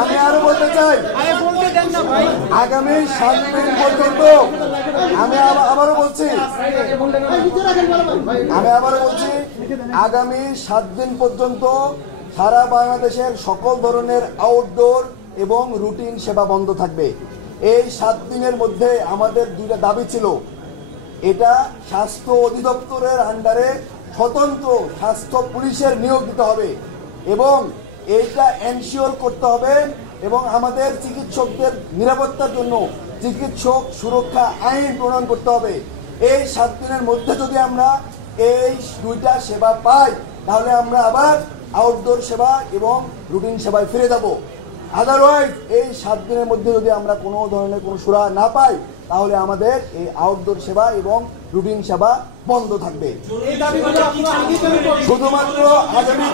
আমি আরো বলতে চাই, আগামী 7 দিন পর্যন্ত আমি আবারও বলছি আগামী 7 দিন পর্যন্ত সারা বাংলাদেশের সকল ধরনের আউটডোর এবং রুটিন সেবা বন্ধ থাকবে। এই 7 দিনের মধ্যে আমাদের 2টা দাবি ছিল। এটা স্বাস্থ্য অধিদপ্তরের আন্ডারে স্বতন্ত্র স্বাস্থ্য পুলিশের নিয়োগ দিতে হবে এবং এইটা এনশিওর করতে হবে এবং আমাদের চিকিৎসকদের নিরাপত্তার জন্য চিকিৎসক সুরক্ষা আইন প্রণয়ন করতে হবে। এই 7 দিনের মধ্যে যদি আমরা এই 2টা সেবা পাই তাহলে আমরা আবার আউটডোর সেবা এবং রুটিন সেবায় ফিরে যাব। আদারওয়াইজ এই 7 দিনের মধ্যে যদি আমরা কোনো ধরনের কোনো সুরা না পাই তাহলে আমাদের এই আউটডোর সেবা এবং রুটিন সেবা বন্ধ থাকবে। শুধুমাত্র আগামী,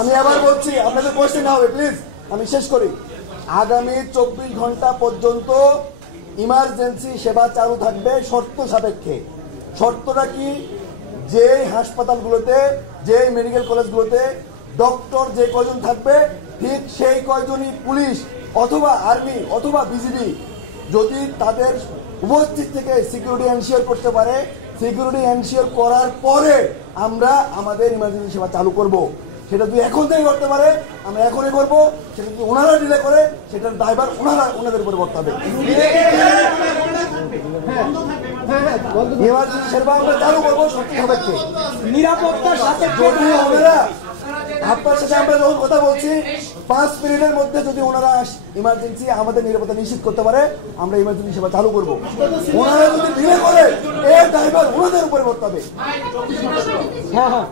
আমি আবার বলছি, আপনাদের কোয়েশ্চেন না হবে প্লিজ, আমি শেষ করি। আগামী 24 ঘন্টা পর্যন্ত ইমার্জেন্সি সেবা চালু থাকবে শর্ত সাপেক্ষে। শর্তটা কি? যে হাসপাতালগুলোতে, যে মেডিকেল কলেজগুলোতে ডক্টর যে কয়জন থাকবে ঠিক সেই কয়জনই পুলিশ অথবা আর্মি অথবা বিজিবি যদি তাদের উপস্থিত থেকে সিকিউরিটি এনশিওর করতে পারে, সিকিউরিটি এনশিওর করার পরে আমরা আমাদের ইমার্জেন্সি সেবা চালু করব। সেটা যদি এখন থেকে করতে পারে আমরা এখনই করব, সেটা যদি ওনারা ডিলে করে সেটার দায়ভার ওনাদের উপরে করতে হবে। ইমার্জেন্সি সেবা আমরা চালু করবো সত্যি সাপেক্ষে, নিরাপত্তার সাথে। যদি ওনারা আপনার সাথে আমরা যখন কথা বলছি 5 মিনিটের মধ্যে যদি ওনারা ইমার্জেন্সি আমাদের নিরাপত্তা নিশ্চিত করতে পারে আমরা ইমার্জেন্সি সেবা চালু করব। ওনারা যদি ডিলে করে এর দায়ভার ওনাদের উপরে করতে হবে। হ্যাঁ হ্যাঁ,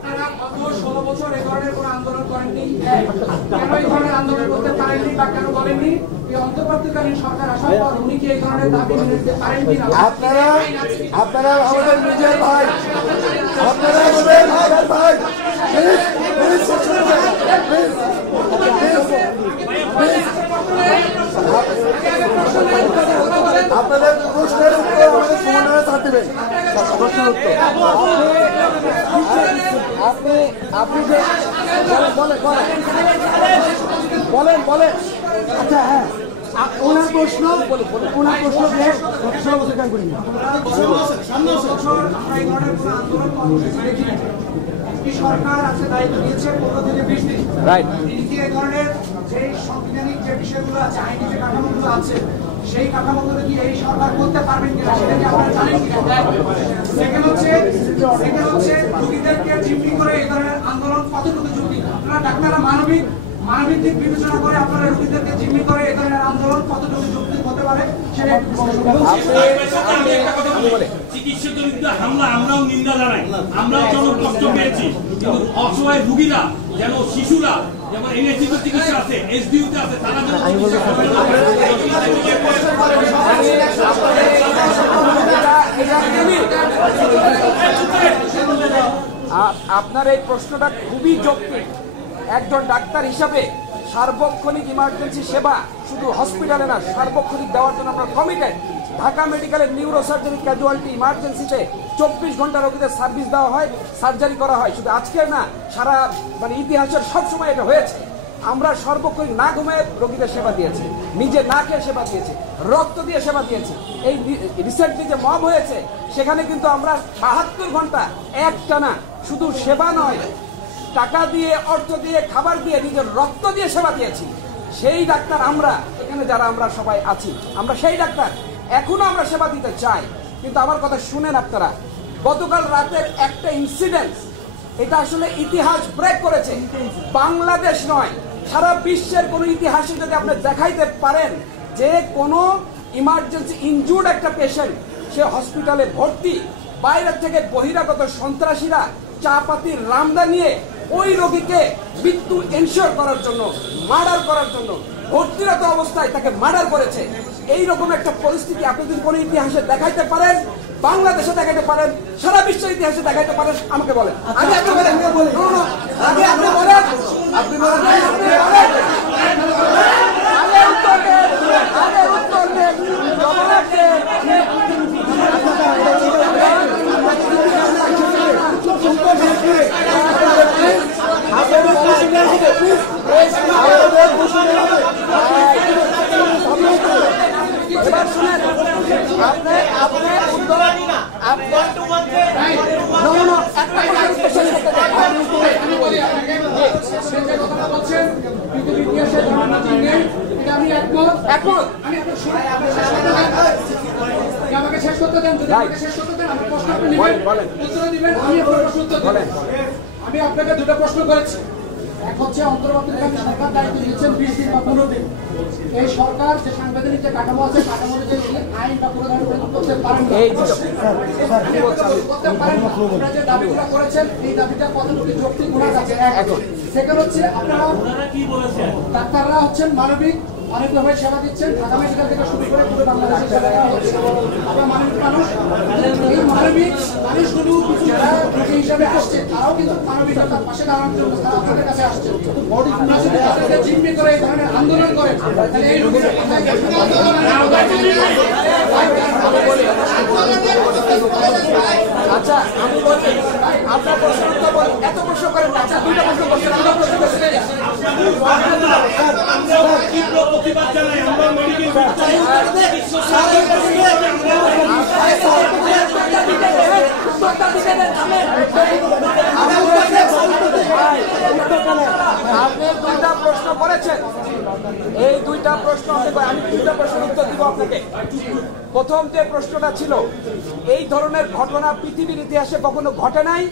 16 বছর এই ধরনের কোনো আন্দোলন করেননি, কেন এই ধরনের আন্দোলন করতে পারেননি বা কেন বলেননি? এই অন্তর্বর্তীকালীন সরকার আসার পর উনি কি এই ধরনের দাবি মেনে নিতে পারেন কিনা? আপনারা আমাদের নিজের ভাই, আপনারা আমাদের ভাইয়ের ভাই, আপনাদের প্রশ্নের উত্তর আমাদের সমন্বয়ে ছাড় দেবেন। প্রশ্নের উত্তর আপনি যে বলেন। আচ্ছা হ্যাঁ, ওনার প্রশ্ন দিয়ে 16 বছর কাজ করি। সরকার আছে দায়িত্ব নিয়েছে 15 থেকে 20 দিন। রাইট, এই ধরনের যে সাংবিধানিক যে বিষয়গুলো আছে, আইনি যে কাঠামোগুলো আছে, সেই কাঠামোগুলো কি এই সরকার করতে পারবেন কিনা সেটা কি আপনারা জানেন কিনা? সেকেন্ড হচ্ছে রোগীদেরকে জিম্মি করে এই ধরনের আন্দোলন কতটুকু যুক্তি? আপনারা ডাক্তাররা মানবিক দিক বিবেচনা করে আপনারা রোগীদেরকে জিম্মি করে এই ধরনের আন্দোলন কতটুকু যুক্তি হতে পারে সেটা চিকিৎসকের বিরুদ্ধে হামলা আমরাও নিন্দা জানাই, আমরাও চরম কষ্ট পেয়েছি, কিন্তু অসহায় রোগীরা যেন শিশুরা যেমন এনএসিতে চিকিৎসা আছে, এসডিইউতে আছে, তারা যেন আপনার এই প্রশ্নটা খুবই যৌক্তিক। একজন ডাক্তার হিসাবে সার্বক্ষণিক ইমার্জেন্সি সেবা শুধু হসপিটালে না, সার্বক্ষণিক দেওয়ার জন্য আমরা কমিটেড। ঢাকা মেডিকেলের নিউরোসার্জারি ক্যাজুয়ালিটি ইমার্জেন্সিতে 24 ঘন্টা রোগীদের সার্ভিস দেওয়া হয়, সার্জারি করা হয়। শুধু আজকে না, সারা ইতিহাসের সবসময় এটা হয়েছে। আমরা সর্বক্ষণিক না ঘুমিয়ে রোগীদের সেবা দিয়েছি, নিজে না খেয়ে সেবা দিয়েছি, রক্ত দিয়ে সেবা দিয়েছি। এই রিসেন্টলি যে মব হয়েছে সেখানে কিন্তু আমরা 72 ঘন্টা একটানা শুধু সেবা নয়, টাকা দিয়ে, অর্থ দিয়ে, খাবার দিয়ে, নিজের রক্ত দিয়ে সেবা দিয়েছি। সেই ডাক্তার আমরা এখানে যারা আমরা সবাই আছি, আমরা সেই ডাক্তার। এখনো আমরা সেবা দিতে চাই, কিন্তু আমার কথা শুনেন আপনারা। গতকাল রাতের একটা ইনসিডেন্ট, এটা আসলে ইতিহাস ব্রেক করেছে। বাংলাদেশ নয়, সারা বিশ্বের কোন ইতিহাসে যদি আপনি দেখাইতে পারেন যে কোনো ইমার্জেন্সি ইনজুর্ড একটা পেশেন্ট, সে হসপিটালে ভর্তি, বাইরের থেকে বহিরাগত সন্ত্রাসীরা চাপাতির রামদা নিয়ে ওই রোগীকে মৃত্যু এনশিওর করার জন্য, মার্ডার করার জন্য ভর্তিরত অবস্থায় তাকে মার্ডার করেছে। এইরকম একটা পরিস্থিতি আপনি যদি কোন ইতিহাসে দেখাইতে পারেন, বাংলাদেশে দেখাইতে পারেন, সারা বিশ্বের ইতিহাসে দেখাইতে পারেন, আমাকে বলেন। আগে আপনি বলেন, আগে আপনি বলেন, আপনি বলেন, আগে উত্তর দেন, আগে উত্তর দেন, জবাব দেন। আপনাদের এখন আমি আপনার শুনে আমাকে শেষ করতে দেন, যদি আমাকে শেষ করতে দেন আমি প্রশ্ন আপনি নেবেন, উত্তর দিবেন, আমি আপনার প্রশ্ন উত্তর দেব। আমি আপনাকে দুটো প্রশ্ন করেছি। এক হচ্ছে অন্তর্বর্তীকালীন সরকার দায়িত্ব নিয়েছেন 20 দিন বা 15 দিন। এই সরকার যে সাংবিধানিক যে কাঠামো আছে, কাঠামো অনুযায়ী আইন বা প্রধান করতে পারেন না। করতে পারেন না। আপনারা যে দাবিগুলো করেছেন এই দাবিটা কতটুকু যৌক্তিক ওনার কাছে? এখন সেকেন্ড হচ্ছে আপনারা ডাক্তাররা হচ্ছেন মানবিক, অনেকভাবে সেবা দিচ্ছেন, ঢাকা মেডিকেল থেকে শুরু করে পুরো বাংলাদেশের সেবা দেওয়া হচ্ছে। আপনারা মানবিক মানুষ, এই মানবিক মানুষগুলো যারা রোগী হিসাবে আসছে তারাও কিন্তু মানবিকতার পাশে দাঁড়ানোর জন্য তারা আপনাদের কাছে আসছে। আপনারা যদি তাদেরকে জিম্মি করে এই ধরনের আন্দোলন করেন তাহলে এই রোগীরা কোথায় যাবে? আচ্ছা আমি বলি আপনার প্রশ্ন উত্তর বলি, এত প্রশ্ন করেন না। আচ্ছা দুইটা প্রশ্ন করছেন, দুটো প্রশ্ন করছেন। আমরা তীব্র প্রতিবাদ জানাই। আমরা মেডিকেল আপনি দুইটা প্রশ্ন করেছেন, এই দুইটা প্রশ্ন আমি দুইটা প্রশ্নের উত্তর দিব আপনাকে। প্রথম যে প্রশ্নটা ছিল, এই ধরনের ঘটনা পৃথিবীর ইতিহাসে কখনো ঘটে নাই,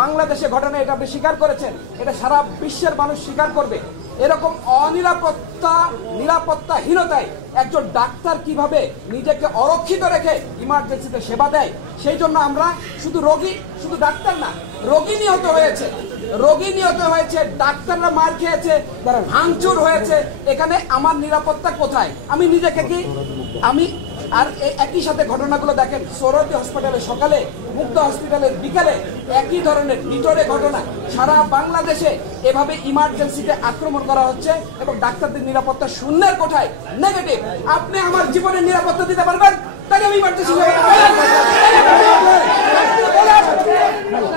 বাংলাদেশে ঘটনা, এটা আপনি স্বীকার করেছেন, এটা সারা বিশ্বের মানুষ স্বীকার করবে। এরকম নিরাপত্তাহীনতায় একজন ডাক্তার কিভাবে নিজেকে অরক্ষিত রেখে ইমার্জেন্সিতে সেবা দেয়, সেই জন্য আমরা শুধু ডাক্তার না, রোগী নিহত হয়েছে, ডাক্তাররা মার খেয়েছে, ভাঙচুর হয়েছে। এখানে আমার নিরাপত্তা কোথায়? আমি নিজেকে আর একই সাথে ঘটনাগুলো দেখেন, সৌরতী হসপিটালে সকালে, মুক্তা হসপিটালের বিকালে একই ধরনের ভিতরে ঘটনা। সারা বাংলাদেশে এভাবে ইমার্জেন্সিতে আক্রমণ করা হচ্ছে এবং ডাক্তারদের নিরাপত্তা শূন্যের কোঠায়, নেগেটিভ। আপনি আমার জীবনের নিরাপত্তা দিতে পারবেন? তাহলে আমি ইমার্জেন্সি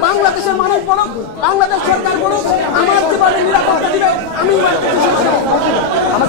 বাংলাদেশের মানুষ বলুক, বাংলাদেশ সরকার বলুক,